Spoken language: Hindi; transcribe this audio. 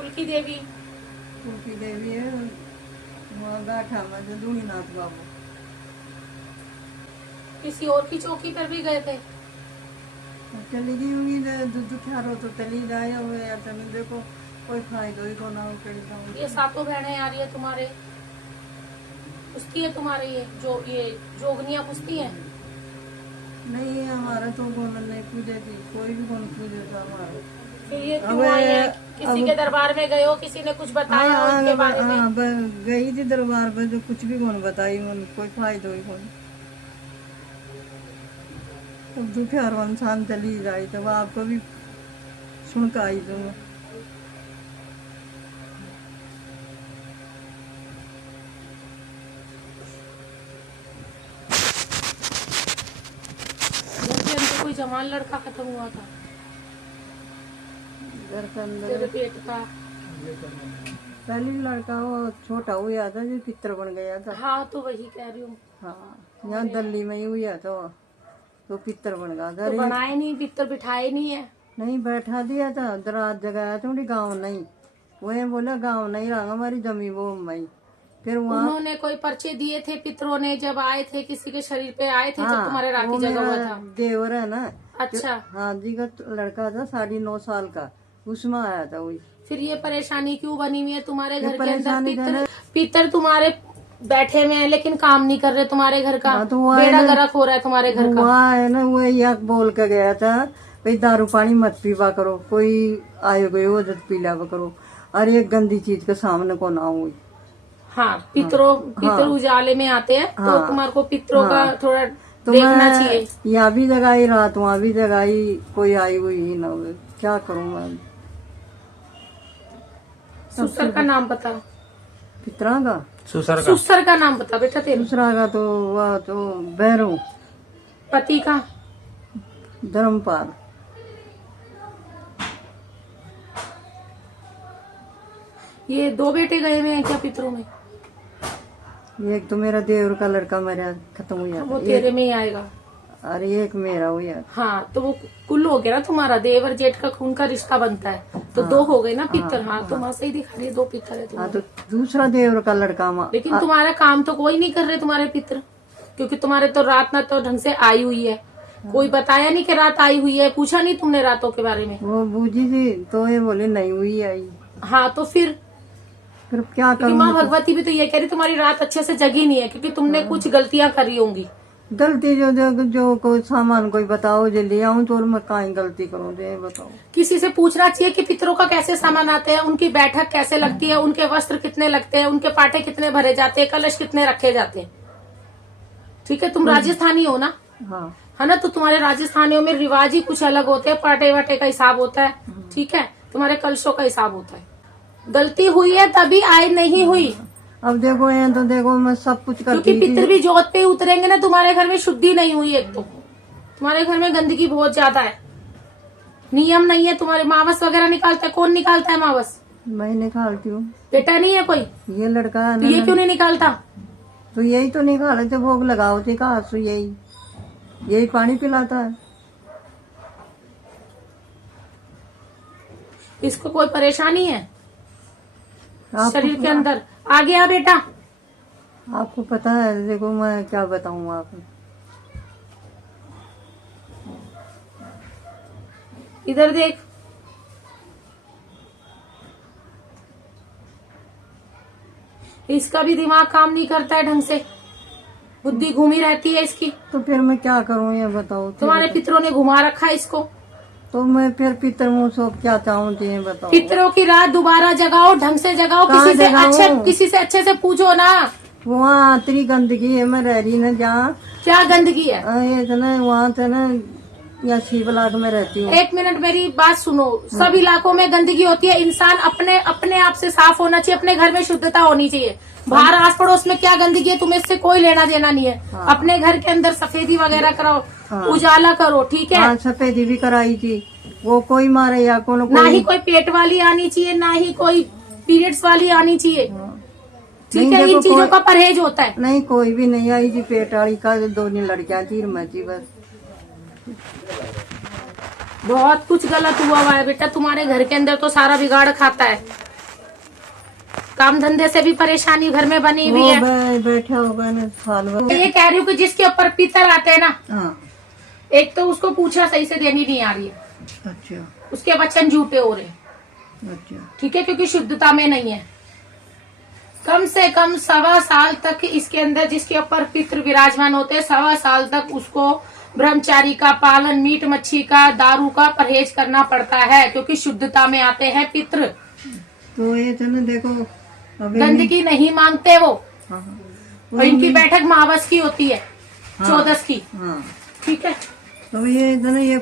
कुलकी देवी है वहाँ बैठा मैं जदूनी नाथ बाबू। किसी और की चौकी पर भी गए थे? चली गई होंगी दुखियारो तो चली जाए हुए या चलो देखो कोई फायदा ही को ना हो कड़ी जाऊंगी। ये सातों बहनें आ रही है तुम्हारे, पुछती है तुम्हारे ये जोगनियाँ पुछती हैं? नहीं हमारा तो कौन नहीं पूजे थी, कोई भी कौन पूजे था हमारा। फिर ये क्यों आई है? किसी के दरबार में गए हो, किसी ने कुछ बताया उनके बारे में? गई थी दरबार पर जो कुछ भी कौन बताई मन कोई फायदा ही कौन। अब दुखे और इंसान चली जाए तब आपको भी सुन का आई दूंगा। कोई जवान लड़का खत्म हुआ था घर के अंदर तेरे पेट का? पहली लड़का वो छोटा हुआ था जो पितर बन गया था। हाँ तो वही कह रही हूँ। हाँ यहाँ दिल्ली में ही हुआ था वो, तो पितर बन गया था। तो बनाए नहीं पितर, बिठाए नहीं है? नहीं बैठा दिया था, दराज जगाया था उनकी गाँव नहीं, वही बोला गाँव नहीं रहा हमारी जमी वो मई। फिर वहाँ उन्होंने कोई पर्चे दिए थे पितरों ने जब आए थे, किसी के शरीर पे आए थे? जब तुम्हारे राखी जगह हुआ था? देवर है ना। अच्छा। हाँ जी का लड़का था 9.5 साल का, उसमें आया था वही। फिर ये परेशानी क्यों बनी हुई है तुम्हारे घर के अंदर? पितर तुम्हारे बैठे में है लेकिन काम नहीं कर रहे तुम्हारे घर का। तो बेड़ा गर्क हो रहा है तुम्हारे घर का। वहाँ है ना वो यक बोल के गया था भाई दारू पानी मत पीवा करो, कोई आयो गए हो जब पीला करो, और एक गंदी चीज के सामने को ना हुई। हाँ पितर उजाले में आते हैं तो तुम्हारे को पितरों का थोड़ा तो देखना चाहिए। यहाँ भी जगाई रात, वहाँ भी जगाई, कोई आई हुई ही ना हुई, क्या करूँ मैं। सुसर का नाम बता। पितरा का सुसर का नाम बता बेटा तेरे। दूसरा का तो वह तो भैरव। पति का? धर्मपाल। ये 2 बेटे गए हुए हैं क्या पितरों में? एक तो मेरा देवर का लड़का मेरा खत्म हुआ, वो तेरे में ही आएगा। और एक मेरा हुआ। हाँ तो वो कुल हो गया ना तुम्हारा, देवर जेठ का खून का रिश्ता बनता है तो 2 हो गए ना पितर। हाँ तो वहाँ से ही दिखा रही है 2 पितर है हाँ तो दूसरा देवर का लड़का लेकिन तुम्हारा काम तो कोई नहीं कर रहे तुम्हारे पितर, क्योंकि तुम्हारे तो रात ना तो ढंग से आई हुई है। कोई बताया नहीं कि रात आई हुई है? पूछा नहीं तुमने रातों के बारे में? वो बूझी थी तो ये बोले नहीं हुई आई। हाँ तो फिर क्या करूँ? माँ भगवती भी तो ये कह रही तुम्हारी रात अच्छे से जगी नहीं है, क्योंकि तुमने कुछ गलतियां करी होंगी। गलती जो कोई सामान कोई बताओ जो ले आऊँ तो मैं कहीं गलती करूँ जो बताओ। किसी से पूछना चाहिए कि पितरों का कैसे सामान आते हैं, उनकी बैठक कैसे लगती है, उनके वस्त्र कितने लगते हैं, उनके पाटे कितने भरे जाते हैं, कलश कितने रखे जाते हैं। ठीक है तुम राजस्थानी हो ना? हाँ है ना, तो तुम्हारे राजस्थानियों में रिवाज ही कुछ अलग होते हैं, पाटे वाटे का हिसाब होता है। ठीक है तुम्हारे कलशों का हिसाब होता है। गलती हुई है तभी आय नहीं हुई। अब देखो ये तो देखो मैं सब कुछ करती क्योंकि पितर भी जोत पे उतरेंगे ना, तुम्हारे घर में शुद्धि नहीं हुई। एक तो तुम्हारे घर में गंदगी बहुत ज्यादा है, नियम नहीं है। तुम्हारे मावस वगैरह निकालता है? कौन निकालता है मावस? मैं निकालती हूँ। बेटा नहीं है कोई? ये लड़का है तो ये क्यों नहीं निकालता? तो यही तो निकाले थे, भोग लगाओ थे कहा सो यही पानी पिलाता है। इसको कोई परेशानी है शरीर के अंदर? आगे आ बेटा। आपको पता है, देखो मैं क्या बताऊँ आपको। इधर देख। इसका भी दिमाग काम नहीं करता है ढंग से, बुद्धि घूमी रहती है इसकी। तो फिर मैं क्या करूँ ये बताओ। तुम्हारे पितरों ने घुमा रखा है इसको। तो मैं फिर पितर मुँह सो क्या चाहूँ ये बताओ। पितरों की रात दोबारा जगाओ, ढंग से जगाओ, किसी से अच्छे से पूछो ना। वहाँ इतनी गंदगी है, मैं रह रही ना जहाँ। क्या गंदगी है? ये ना वहाँ से ना या शिवलाग में रहती हूँ। 1 मिनट मेरी बात सुनो। सब इलाकों में गंदगी होती है, इंसान अपने आप से साफ होना चाहिए, अपने घर में शुद्धता होनी चाहिए। बाहर आस पड़ोस में क्या गंदगी है तुम्हें इससे कोई लेना देना नहीं है। अपने घर के अंदर सफेदी वगैरह कराओ, उजाला करो। ठीक है सफेदी भी कराई थी, वो कोई मारे या कोनो ना ही कोई पेट वाली आनी चाहिए, ना ही कोई पीरियड्स वाली आनी चाहिए। ठीक है इन चीजों का परहेज होता है। नहीं कोई भी नहीं आई जी, पेट वाली का 2 लड़कियां थी मची बस। बहुत कुछ गलत हुआ है बेटा, तुम्हारे घर के अंदर तो सारा बिगाड़ खाता है। काम धंधे से भी परेशानी घर में बनी हुई वो है। बैठा होगा ना साल भर। ये कह रही हूँ कि जिसके ऊपर पितर आते हैं ना, हाँ, एक तो उसको पूछा सही से देनी नहीं आ रही है, अच्छा उसके वचन झूठे हो रहे हैं, अच्छा। ठीक है, क्योंकि शुद्धता में नहीं है। कम से कम 1.25 साल तक इसके अंदर जिसके ऊपर पितृ विराजमान होते हैं, 1.25 साल तक उसको ब्रह्मचारी का पालन, मीट मच्छी का, दारू का परहेज करना पड़ता है, क्योंकि शुद्धता में आते हैं पितृ। तो ये तो ना देखो अभी गंदगी नहीं मांगते वो। हाँ, हाँ, और इनकी बैठक महावस की होती है, हाँ। 14 की, हाँ, ठीक है। तो ये तो ना ये